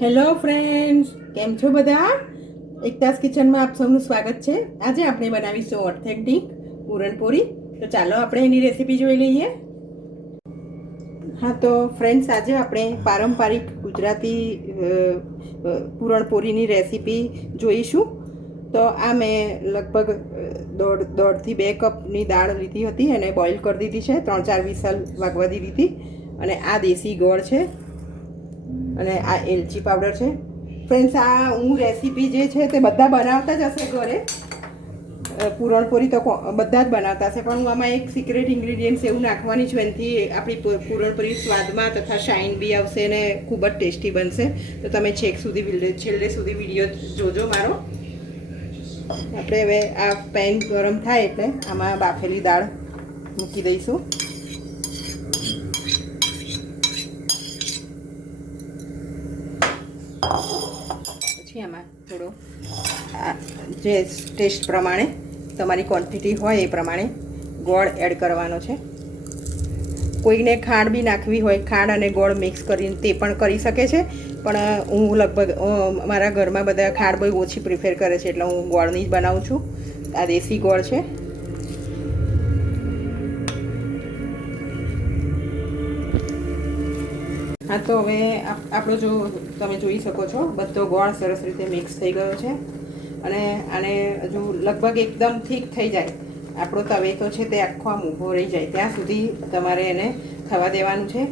Hello friends, કેમ છો બધા? એકતાસ કિચનમાં આપ સૌનું સ્વાગત છે. આજે આપણે બનાવીશું ઓથેન્ટિક પૂરણપોળી. તો ચાલો આપણે એની રેસીપી જોઈ લઈએ. હા તો ફ્રેન્ડ્સ, આજે આપણે પારંપરિક ગુજરાતી પૂરણપોળીની રેસીપી જોઈશું. તો આ મેં લગભગ દોઢથી 2 કપની દાળ લીધી હતી અને બોઇલ કરી દીધી છે. 3-4 વિસલ વાગવા દીધી હતી. અને આ દેશી ગોળ છે અને આ એલચી પાવડર છે. ફ્રેન્ડ્સ, આ હું રેસીપી જે છે તે બધા બનાવતા જ હશે ઘરે. પૂરણપોળી તો બધા જ બનાવતા હશે, પણ હું આમાં એક સિક્રેટ ઇન્ગ્રીડિયન્ટ્સ એવું નાખવાની છું, એનાથી આપણી પૂરણપોળી સ્વાદમાં તથા શાઇન બી આવશે અને ખૂબ જ ટેસ્ટી બનશે. તો તમે છેલ્લે સુધી વિડીયો જોજો મારો. આપણે હવે આ પેન ગરમ થાય એટલે આમાં બાફેલી દાળ મૂકી દઈશું. પછી આમાં થોડો જે ટેસ્ટ પ્રમાણે તમારી ક્વોન્ટિટી હોય એ પ્રમાણે ગોળ એડ કરવાનો છે. કોઈને ખાંડ બી નાખવી હોય, ખાંડ અને ગોળ મિક્સ કરીને તે પણ કરી શકે છે, પણ હું લગભગ મારા ઘરમાં બધા ખાંડ બહુ ઓછી પ્રિફર કરે છે, એટલે હું ગોળની જ બનાવું છું. આ દેશી ગોળ છે. હા તો હવે આપણો જો તમે જોઈ શકો છો, બધો ગોળ સરસ રીતે મિક્સ થઈ ગયો છે. અને આને હજુ લગભગ એકદમ ઠીક થઈ જાય, આપણો તવેતો છે તે આખો આમ ઊભો રહી જાય ત્યાં સુધી તમારે એને થવા દેવાનું છે.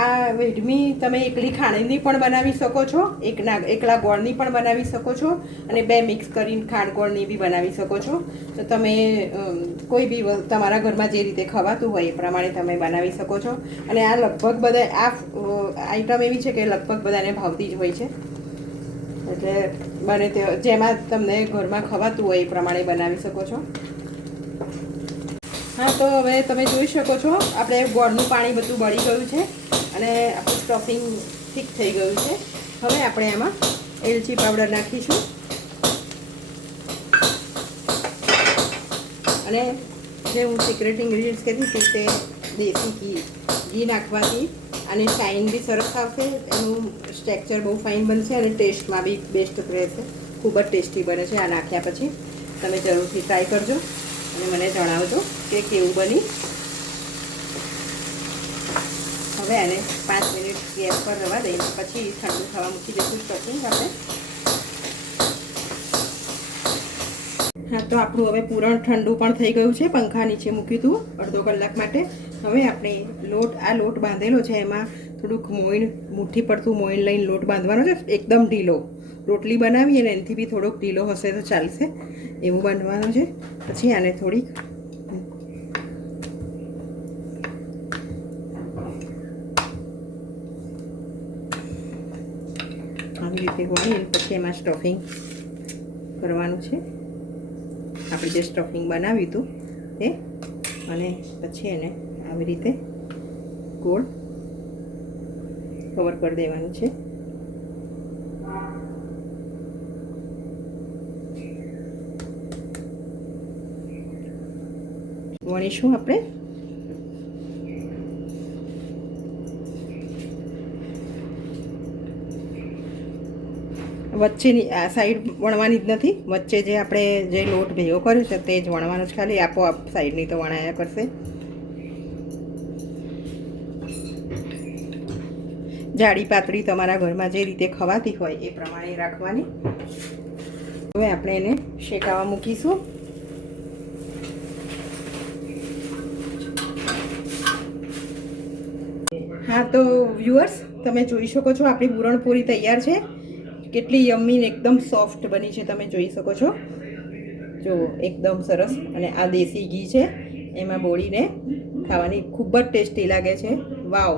આ વેડમી તમે એકલી ખાંડની પણ બનાવી શકો છો, એકલા ગોળની પણ બનાવી શકો છો, અને 2 મિક્સ કરીને ખાંડ ગોળની બી બનાવી શકો છો. તો તમે કોઈ બી તમારા ઘરમાં જે રીતે ખવાતું હોય એ પ્રમાણે તમે બનાવી શકો છો. અને આ લગભગ બધા આ આઈટમ એવી છે કે લગભગ બધાને ભાવતી જ હોય છે, એટલે બને તે જેમાં તમને ઘરમાં ખવાતું હોય એ પ્રમાણે બનાવી શકો છો. હા તો હવે તમે જોઈ શકો છો, આપણે ગોળનું પાણી બધું બળી ગયું છે અને આપણું સ્ટફિંગ ઠીક થઈ ગયું છે. હવે આપણે આમાં એલચી પાવડર નાખીશું અને જે હું સિક્રેટ ઇન્ગ્રીડિયન્ટ્સ કહેતી હતી તે દેશી ઘી નાખવાથી અને શાઇન બી સરસ આવશે, એનું સ્ટ્રક્ચર બહુ ફાઇન બનશે અને ટેસ્ટમાં બી બેસ્ટ રહેશે. ખૂબ જ ટેસ્ટી બને છે. આ નાખ્યા પછી તમે જરૂરથી ટ્રાય કરજો અને મને જણાવજો કે કેવું બની. હવે આને 5 મિનિટ ગેસ પર રવા દઈને પછી ઠંડુ થવા મૂકી દઈશું સ્ટફિંગ આપણે. હા તો આપણું હવે પૂરણ ઠંડુ પણ થઈ ગયું છે. પંખા નીચે મૂક્યું હતું અડધો કલાક માટે. હવે આપણે આ લોટ બાંધેલો છે, એમાં થોડુંક મોઈન, મુઠ્ઠી પડતું મોઈન લઈને લોટ બાંધવાનો છે. એકદમ ઢીલો, રોટલી બનાવીએ ને એનાથી બી થોડોક ઢીલો હશે તો ચાલશે, એવું બાંધવાનું છે. પછી આને થોડીક આવી રીતે વળીને પછી એમાં સ્ટફિંગ કરવાનું છે. આપણે જે સ્ટફિંગ બનાવ્યું હતું તે, અને પછી એને આવી રીતે ગોળ કવર કરી દેવાનું છે. વણીશું આપણે. વચ્ચેની આ સાઈડ વણવાની જ નથી, વચ્ચે જે આપણે જે લોટ ભેગો કર્યો છે તે જ વણવાનો છે ખાલી. આપોઆપ સાઈડની તો વણાયા કરશે. જાડી પાતળી તમારા ઘરમાં જે રીતે ખવાતી હોય એ પ્રમાણે રાખવાની. હવે આપણે એને શેકાવા મૂકીશું. હા તો વ્યુઅર્સ, તમે જોઈ શકો છો આપણી પૂરણપોળી તૈયાર છે. કેટલી યમ્મી ને એકદમ સોફ્ટ બની છે, તમે જોઈ શકો છો. જો એકદમ સરસ. અને આ દેશી ઘી છે, એમાં બોળીને ખાવાની ખૂબ જ ટેસ્ટી લાગે છે. વાવ!